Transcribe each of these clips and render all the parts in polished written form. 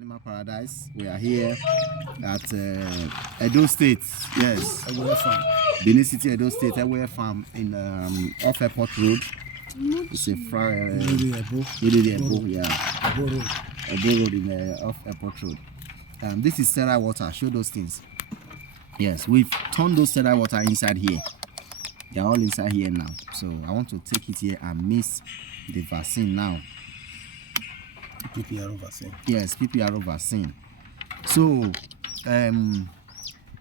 Animal Paradise. We are here at Edo State. Yes, Benin City, Edo State, Ewe Farm in off Airport Road. It's a Ebo Road in off Airport Road. This is sterile water. Show those things. Yes, we've turned those sterile water inside here. They're all inside here now. So I want to take it here and mix the vaccine now. PPRO vaccine. Yes, PPRO vaccine. So,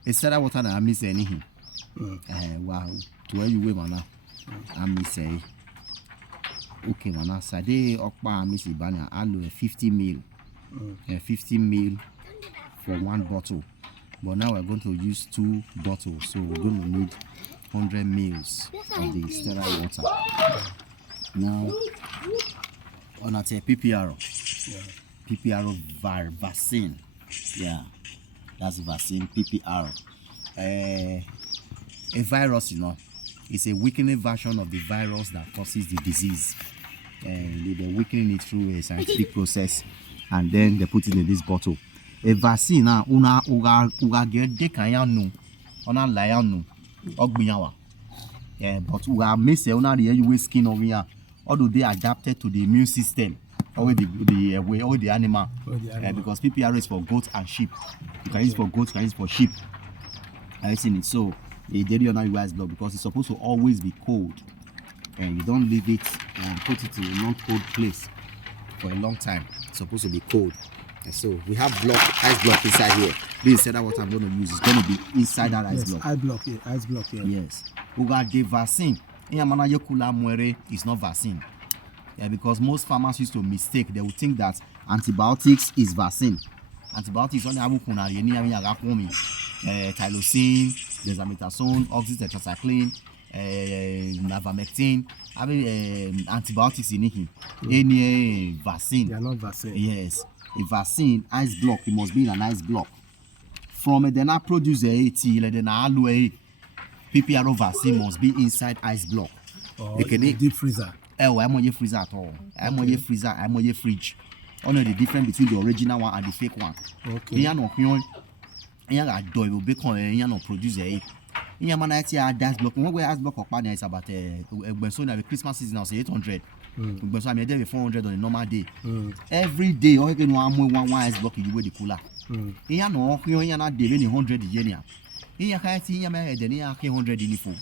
instead of water, I miss anything. Wow, to where you wait, man. I miss a. Okay, man. So they okpa miss ibanya. I do 50 ml. 50 ml for one bottle. But now we're going to use 2 bottles, so we're going to need 100 ml of the sterile water. Now, on a PPRO. PPRO vaccine. Yeah, that's vaccine PPRO. A virus, you know, it's a weakening version of the virus that causes the disease. They're weakening it through a scientific process, and then they put it in this bottle. A vaccine now, una get dekayanu, ona layanu, ogbiyawa. Yeah, but we are missing una the you skin over here. Although they adapted to the immune system. The animal. Because PPR is for goats and sheep. You can use it for goats, you can use it for sheep. I've seen it. So they did it on your guys' blog because it's supposed to always be cold. And you don't leave it and put it in a non-cold place for a long time. It's supposed to be cold. And so we have ice block inside here. This is what I'm going to use. It's going to be inside that ice block. Ice block, yeah. Yes. We got the vaccine. It's not vaccine. Yeah, because most farmers used to mistake. They would think that antibiotics is vaccine. Antibiotics only have tylosine, dexamethasone, oxytetracycline, navermectin. Antibiotics in it. Any vaccine. They are not vaccine. Yes, a vaccine ice block. It must be in an ice block. From a then I produce a PPRO vaccine must be inside ice block. Deep freezer. I'm on your freezer at all. I'm on your freezer, I'm on your fridge. Only the difference between the original one and the fake one. Okay. You know, will become a producer. In man, I ice block. When we ice block of partner is about when so the Christmas season now say 800. But so I'm there with 400 on a normal day. Every day, all you can one ice block you weigh the cooler. You know, you're not delivering 100 year. In can't see your man, then you 100 in the phone.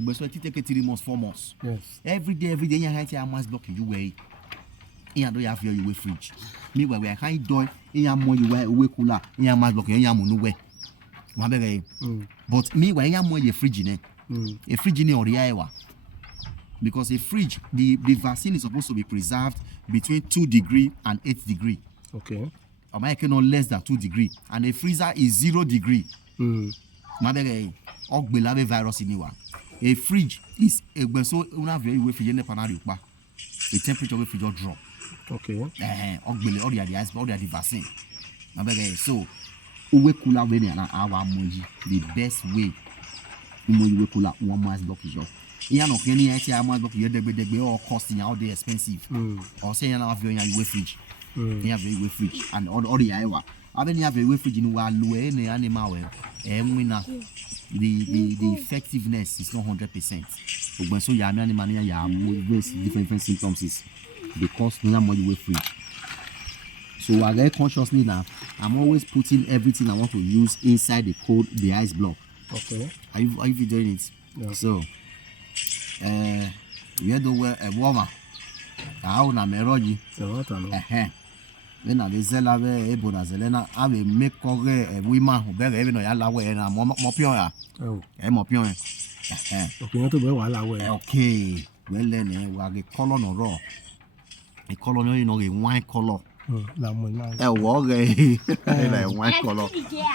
But so it take 3 months, 4 months. Yes. Every day, you can't ice block you weigh. You don't have your way fridge. Meanwhile, we can't do it. More you weigh cooler. You ice block you no way. But meanwhile, you more your fridge in a fridge in or the because a fridge, the vaccine is supposed to be preserved between 2 degrees and 8 degrees. Okay. Or I cannot less than 2 degrees. And a freezer is 0 degrees. Virus in a fridge is a so very way for the temperature will just drop. Okay. All the ice, all the vaccine. So we cooler when our the best way we cooler one ice block is no any ice block you all costing out they expensive. Or say you have your fridge. You have a fridge and all the Iowa. I mean, you have a fridge in any animal. The effectiveness is not 100%. When so you have animal, you have different symptoms is because no more you fridge. So I very consciously now. I'm always putting everything I want to use inside the ice block. Okay. Are you doing it? Yeah. So, you had to wear a warmer. I own a meroji. When I was there, Ebona Zelena, I will make a woman who bear even a way and I'm more pure. Oh, I'm more pure. okay, not to wear while I wear. Okay, well, then we are a color no raw. A color, you know, a wine color. A wine color.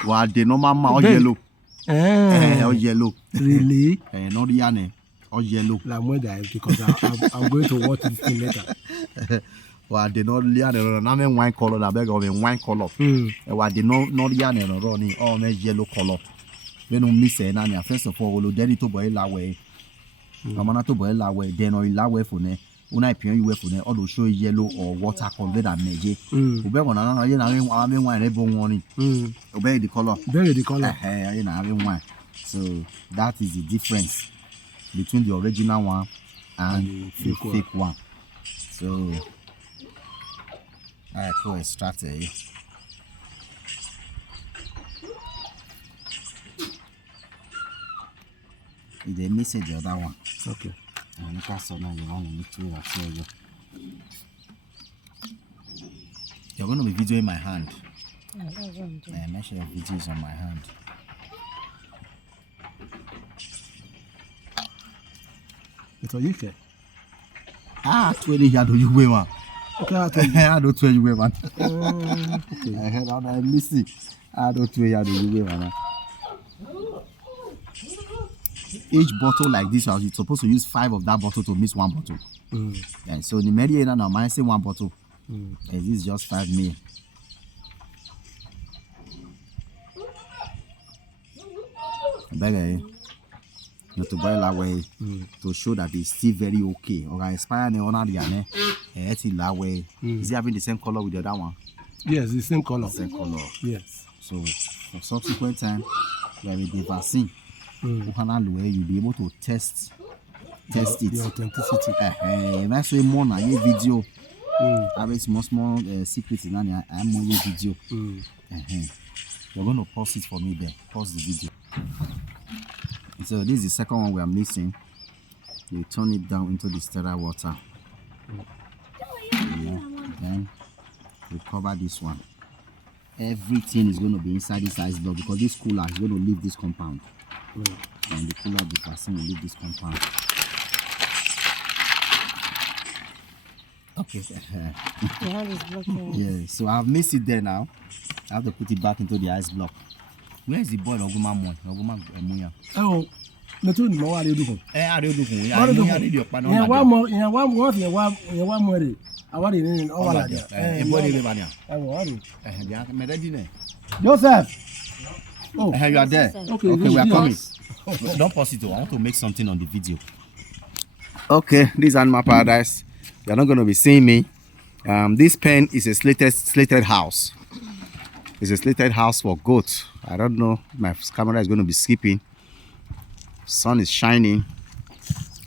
While the normal mouth yellow. Or yellow. Really? Not yanne or yellow. Because I'm going to watch this thing later. Well, they not learn a wine color, I beg of a wine color. While they not yarn and running all yellow color. They don't miss it. First of all, we'll do it to boil away. I'm not to boil away, then or away for me. when I pay you work for them, all those show yellow or water conveyed and meje. Obey one another, you know, I mean wine every morning. Obey the color. Bury the color. You know, having wine. So that is the difference between the original one and the fake one. So I go extract it. They message the other one. Okay. And that's all now you want me to tell you. You're going to be videoing my hand. Make sure your video is on my hand. It's a UK. 20 yard you way man. Okay, I don't 20 way man. Okay. I heard I miss it. I don't 20 yard you way man. Each bottle like this, you're supposed to use 5 of that bottle to mix 1 bottle. Yeah, so the mediator now might say 1 bottle. This is just 5 ml. Beg not to boil away to show that it's still very okay. Or I expire the honor the way. Is it having the same color with the other one? Yes, the same color. Same color. Yes. So for subsequent time, when we the vaccine, you'll be able to test it. The authenticity. That's why more na your video. I have small secrets in there. I'm on your video. You're going to pause it for me there. Pause the video. So this is the second one we are mixing. You turn it down into the sterile water. Then we cover this one. Everything is going to be inside this ice block because this cooler is going to leave this compound. And the cooler of the vaccine will leave this compound. Okay. The hand is blocking. Yeah, so I've mixed it there now. I have to put it back into the ice block. Where is the boy? Oguma Muya. Oh, not only more. I do. I don't know. Yeah, one more. Yeah, one more. Yeah, one more. I want it in all of that. Joseph. Oh, You are there. okay, We are coming. Don't pause it. I want to make something on the video. Okay, this is Animal Paradise. You're not going to be seeing me. This pen is a slated house. It's a slated house for goats. I don't know. My camera is going to be skipping. Sun is shining.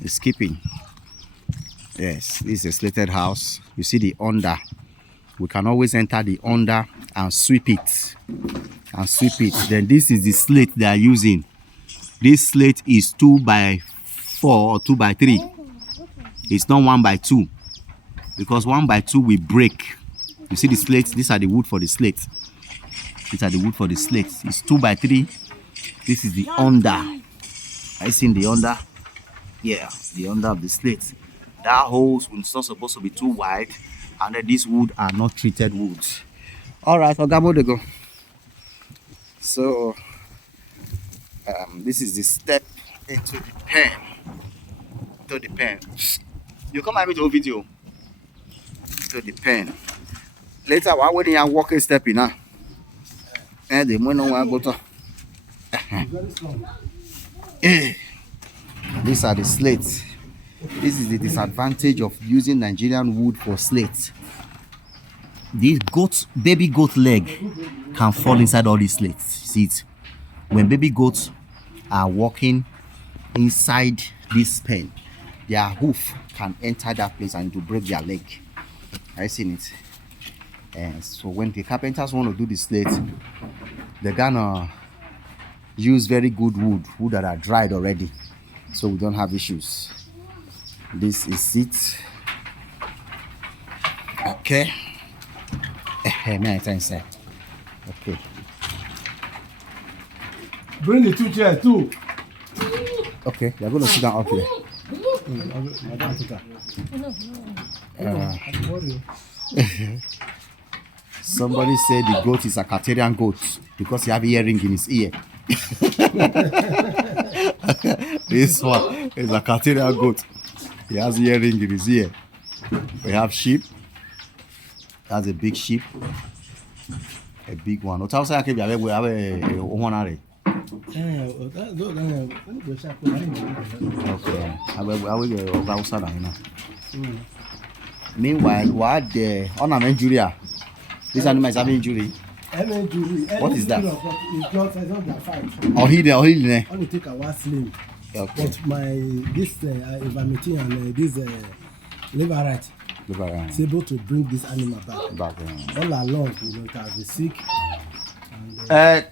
It's skipping. Yes, this is a slated house. You see the under. We can always enter the under and sweep it. Then this is the slate they are using. This slate is 2x4 or 2x3. It's not 1x2 because 1x2 will break. You see the slates. These are the wood for the slate. These are the wood for the slates. It's 2x3. This is the under. Are you seeing the under? Yeah, the under of the slate. That holes is not supposed to be too wide, and then these wood are not treated woods. All right, Ogamo they go. So this is the step into the pen. You come at me to a video. To the pen. Later, while when you are walking step in now, and the money one go to. These are the slates. This is the disadvantage of using Nigerian wood for slates. This baby goat leg can fall inside all these slates. See it? When baby goats are walking inside this pen, their hoof can enter that place and to break their leg. Have you seen it? And so when the carpenters want to do the slate, they're gonna use very good wood that are dried already, so we don't have issues. This is it. Okay. Okay. bring the 2 chairs too. Okay, you're going to sit down up here. Somebody said the goat is a Carterian goat because he have earring in his ear. This one is a Carterian goat. He has earring in his ear. We have sheep. That's a big sheep. A big one. We have a okay. I will go outside now. Meanwhile, what the on an injury? This animal is having injury. What is that? It's just a fight. Oh, he Only take a one slim. Okay. But my this ivermectin and this liver right. It's able to bring this animal back. All along, it has been sick.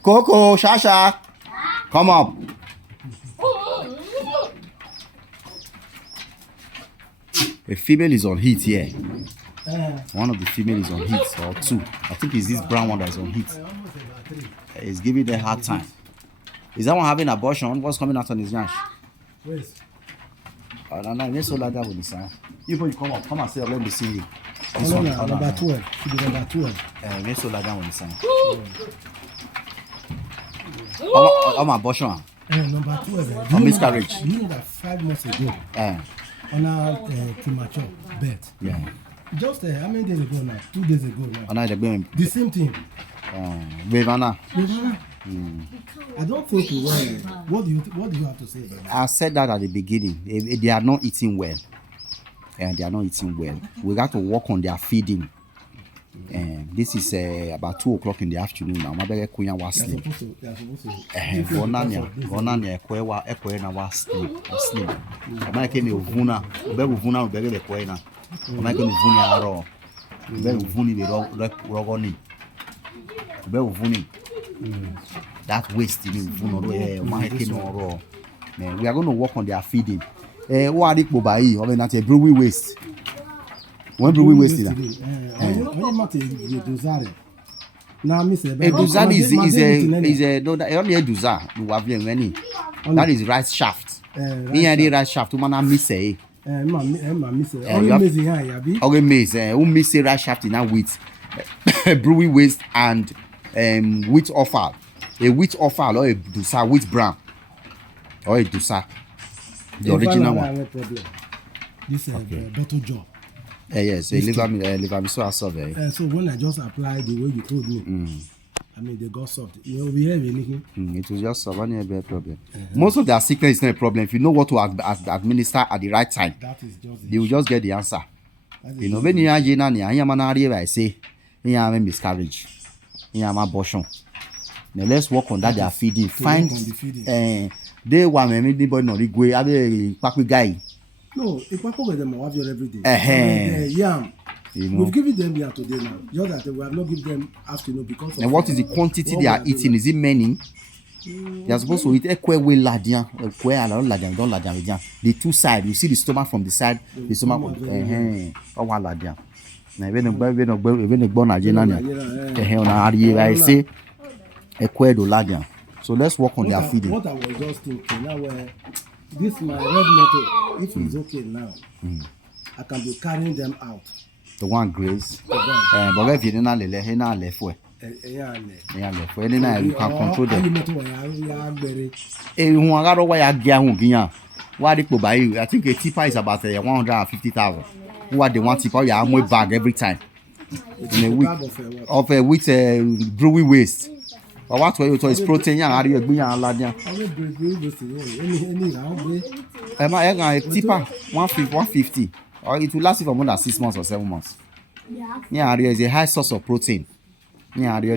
Coco, Shasha, come up. A female is on heat here. One of the female is on heat, or two. I think it's this brown one that is on heat. It's giving them a hard time. Is that one having abortion? What's coming out on his yansh? Yes. I don't know. Let's hold that with the sign. You come up. Come and say, let me see you. Number 12. Should be number 12. Let's hold that down with the sign. I'm abortion. Number 12. On miscarriage. You know that 5 months ago, on our premature birth. Yeah. Just how many days ago now? 2 days ago now. The same thing. Bevana. I don't think you will. What do you have to say about that? I said that at the beginning. They are not eating well. They are not eating well. We got to work on their feeding. This is about 2 o'clock in the afternoon now. My baby kunya was sleep. They are supposed to. Sleep. My kemi uvuna. Ube uvuna ube be kwena. My kemi uvuna aro. Ube uvuni be rogoni. Ube uvuni. That waste in uvuna. My kemi aro. We are going to work on their feeding. What are they I mean, that's a brewery waste. When brewery waste is only a duza. You have many. That is rice shaft. The rice shaft. You man miss it. Okay, miss. Who miss a rice shaft in that wheat, brewery waste and wheat offal. A wheat offal or a dusa wheat brown or a dusa. The original one. This bottle job. Yes, liver me so survey. So when I just applied the way you told me, I mean they got soft. You know, we have anything. It was just one problem. Most of their sickness is not a problem. If you know what to administer at the right time, that is just they will just get the answer. You know, when you are I say, you have a miscarriage, you have abortion. Now let's work on that. They are feeding. Find they want anybody not go. I be pack with guy. No, if I put them have your every day. Yam. You know? We've given them yam today now. Just that we have not given them afternoon because of. And what is the quantity they are eating? Is it many? They are supposed to eat the two sides. You see the stomach from the side, the stomach from the so let's work on their feeding. What I was just thinking now, this my red metal, if it's okay now, I can be carrying them out. The one graze. But if you didn't left way. You can control them. I think a tipper is about 150,000. What they want tipper, you have more bag every time. In a week of with brewery waste. But what way is protein? Tipper 150. Or it will last you for more than 6 months or 7 months. Yeah, there is a high source of protein. Yeah, there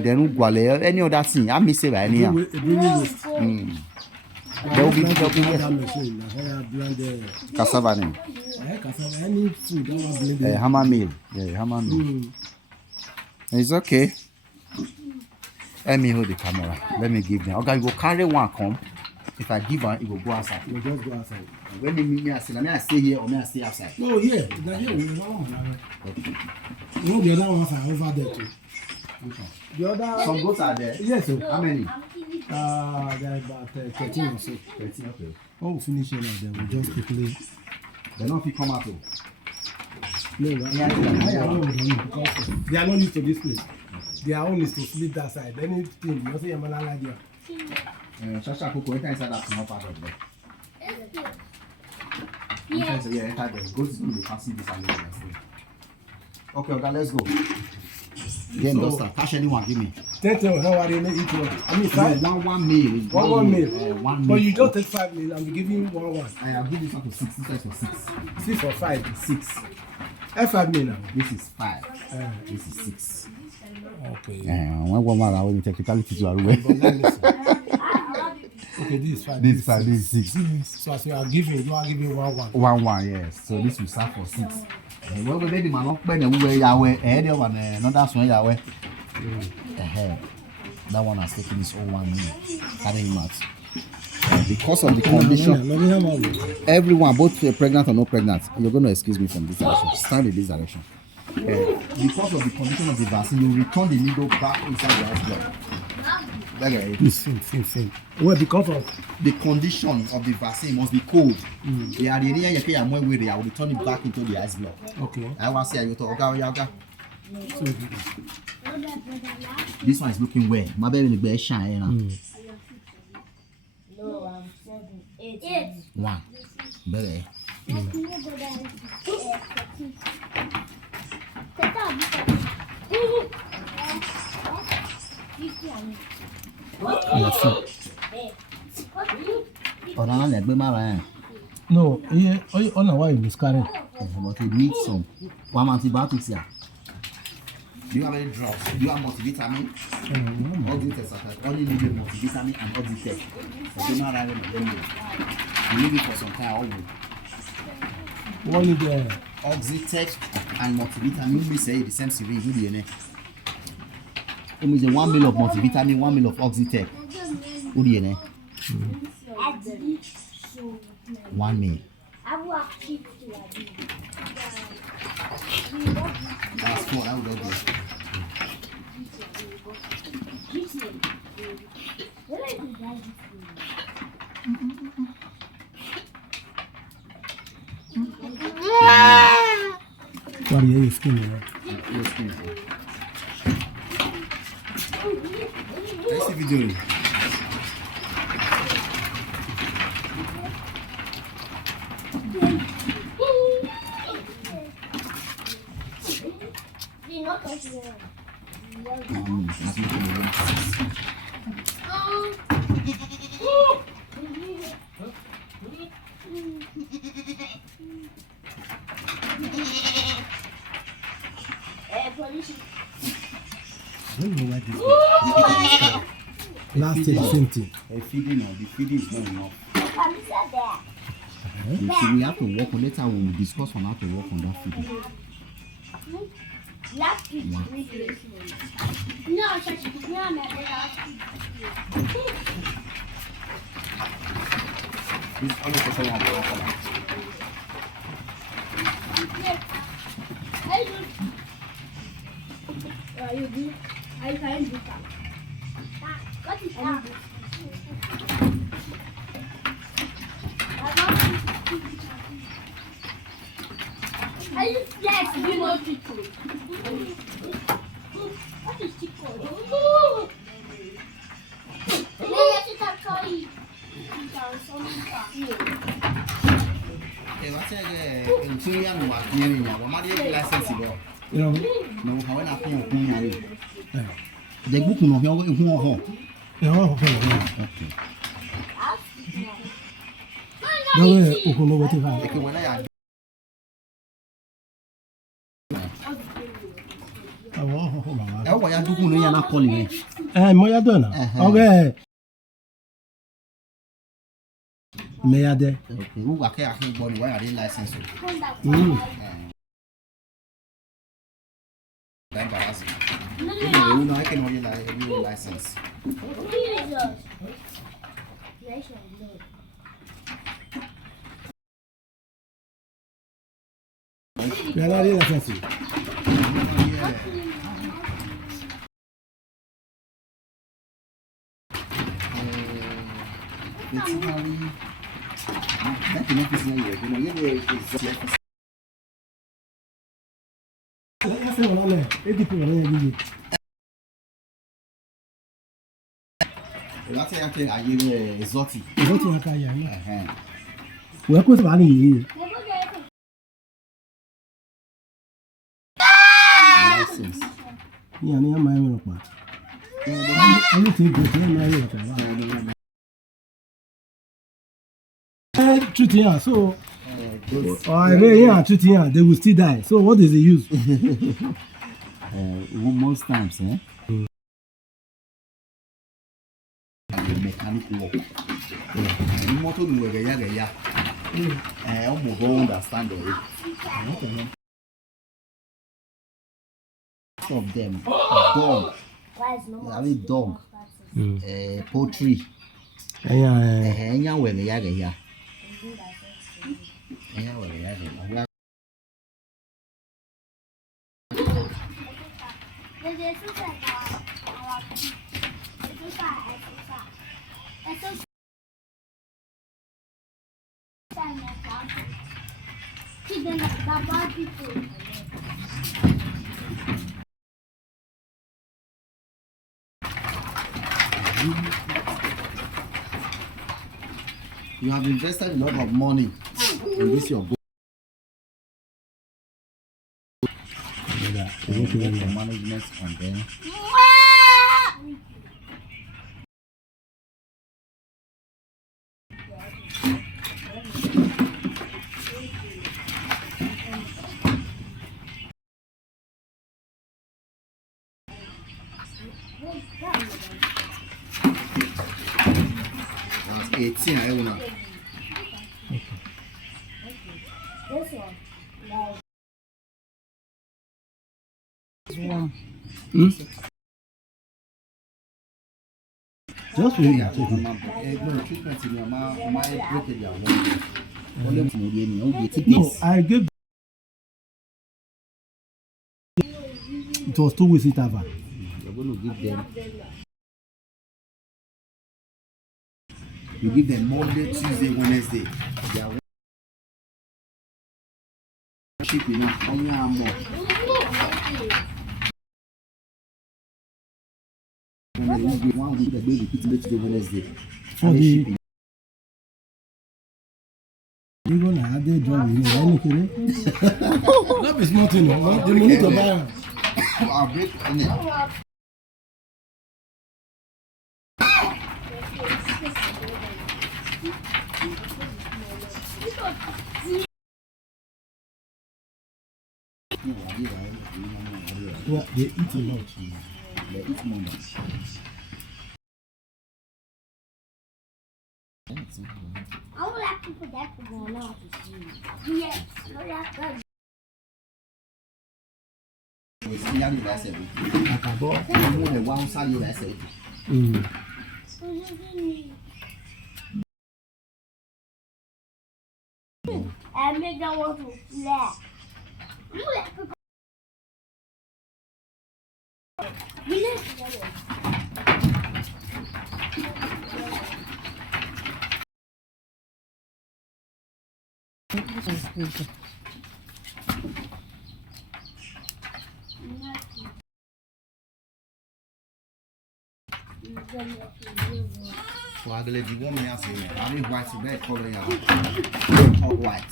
any other thing. I miss it by any. There will be cassava name. Hammer meal. Yeah, hammer meal. It's okay. Let me hold the camera. Let me give them. Okay, you go carry one come. If I give one, it will go outside. You just go outside. When they meet me, I say, may I stay here or may I stay outside? No, here. You know the other ones are over there too. Okay. The other. Some goats are there. Yes, sir. How many? There are about 13 or so. 13, okay. When we finish here now, then we just quickly. They don't fit come out. No, because they are not used to this place. Their own is to sleep that side. Anything, you say you're not like that. Shasha Coco, enter inside that small part of there. Yeah, enter there. Go to the passing this and okay, let's go. Then don't start. Cash anyone give me. 10 how are they each one? I mean 5. One meal. One meal. 1 meal. But you don't take 5 meals. I'm giving you 1. I'll give this one for 6. This one for 6. 6 for 5. 6. 5 meal now. This is 5. This is 6. Okay. One man, I will technicality to our way. Okay, this is 5. This is 5. This is 6. So as you are giving 1. 1, yes. So this will serve for 6. Well, the lady man not paying away Yahweh. The one, another one Yahweh. That one has taken his own 1 meal. Carry him out. Because of the condition, everyone, both pregnant or not pregnant, you're going to excuse me from this direction. Stand in this direction. Because of the condition of the vaccine, you return the needle back inside the ice block. Same. Well, because of the condition of the vaccine must be cold. They are the area I will return it back into the ice block. Okay. I want to say, this one is looking well. My baby is shine. 1. Better. no, on a while miscarriage. But you need some. One antibiotics here. Do you have any drugs? Do you have multivitamin? Only need a multivitamin and Oxitec. You don't have any. You need it for some time. What is the Oxitec and multivitamin? We say the same syringe. It means 1 meal of multivitamin, 1 meal of Oxitec. 1 meal. That's 4. That would go. what are you skinny? Let's see video. Last year, the same thing. The feeding is not enough. So we have to work on later. We will discuss on how to work on that feeding. This only for someone to work on. I can't do that. What is that? I just flex, you know chicken. What is chicken? Let's toy. What's that? In 2 years, we are doing it. We are license. No, how are you? The book no here who ho. Okay. No, who know what you have. Okay, when I why do no yana calling me? Moya dona. Okay. Meyade. Okay, who are carrying body why are they licensed? No, I can only license. You are not really license. Láti yàtọ̀ ayé rẹ̀ exotic. Exotic yẹn ká yà ní. Wọ́n kó sábà ní yìí. License. Yeah, near my own. Anything goes near my own. Truth here, so. I mean, yeah, truth here, they will still die. So, what is the use? Most times, mechanic work. The motor will be I almost don't understand it. Of them, dog. I mean, dog. Poultry. You have invested a lot of money in this your book. Management and then that's 18 I wanna. This one. Just for you. No treatment in your mouth, my break your No, I gave. It was 2 weeks interval. You're going to give them. You give them Monday, Tuesday, Wednesday. They are cheap enough. Only more. One week the day repeat Tuesday, Wednesday. For the. You gonna have the job in anything? That is nothing. The money to buy. I'll break on it. Well, they eat a lot. They eat more. I would like to put that one off. Yes, I like that. I make that one to flat. So I believe you want me to say, I mean, white is bad color, all white.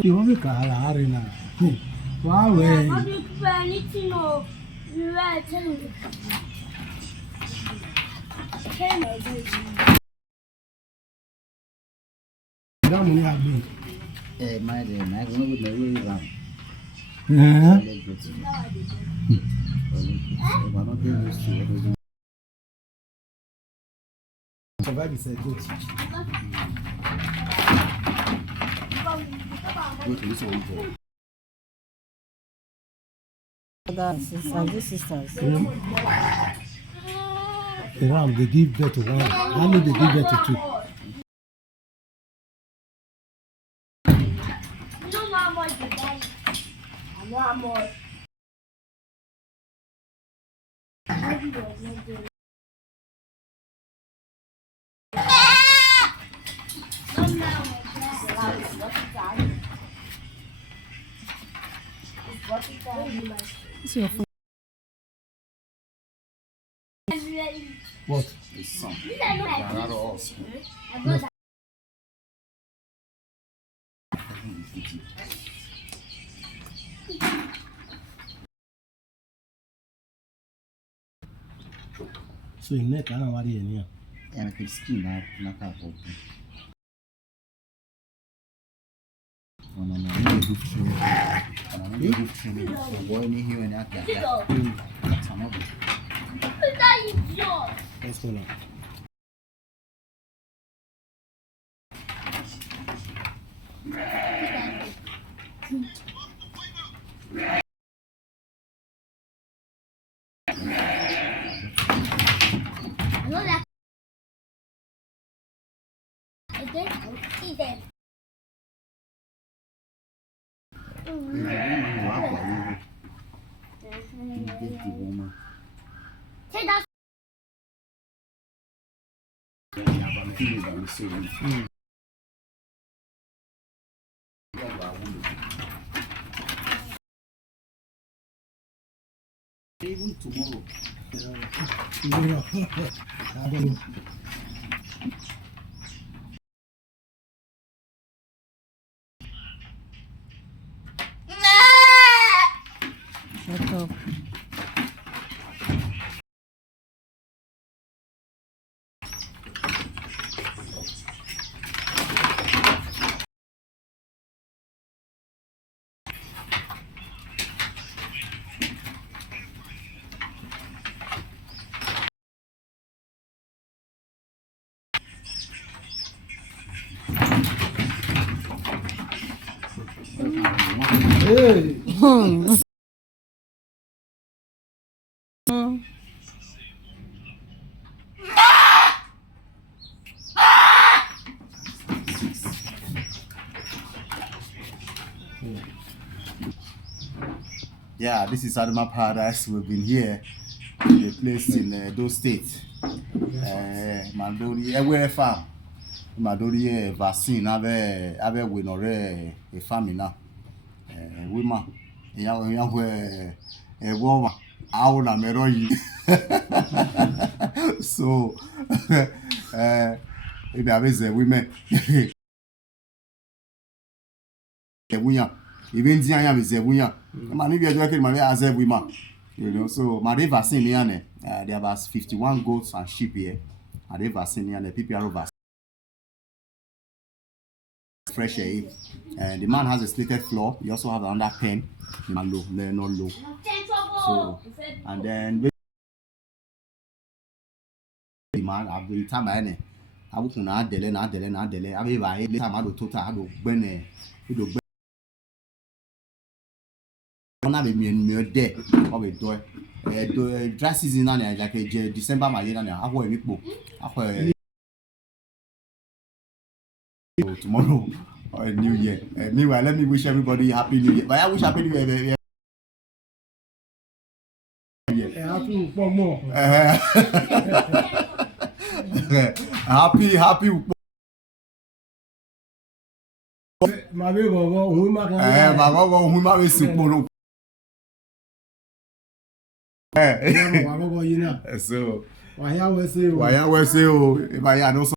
You want to call Arena? Wow, way. How do you prefer anything or you are telling me? That money have been. My way around. Survive is a good. Sisters. The ram, they give birth to one. How many they give birth to two? No more the daddy. No more. It's your phone. What? It's some. So in neck, I don't worry any. And I can skin out, not have open. No, I'm good training. I'm good training. So boy, me here and that. That's another. Let's go now. Even tomorrow. I don't know. Shut up. Hey! Yeah, this is Animal Paradise. We've been here in a place in Edo State. Mandori, everywhere farm. Mandori vaccine, ave winore a farm now. Women, young a woman. I will not marry you. So, maybe I was a women. Even the I am is a winner. Maybe you're working my as a woman. You know, so my vaccine here, there are about 51 goats and sheep here. And the vaccine here, the PPR vaccine. Fresh air. And the man has a slated floor. He also has another pen. Low, not low. So, and then the man, I've been time I will not delay. I will buy it. I will total. I will burn Ona be me there or be do dry season na like December my year na aho emi po aho tomorrow or New Year. Meanwhile, let me wish everybody happy New Year. But I wish happy New Year. Happy. My baby, my baby, so why I will say, if I had also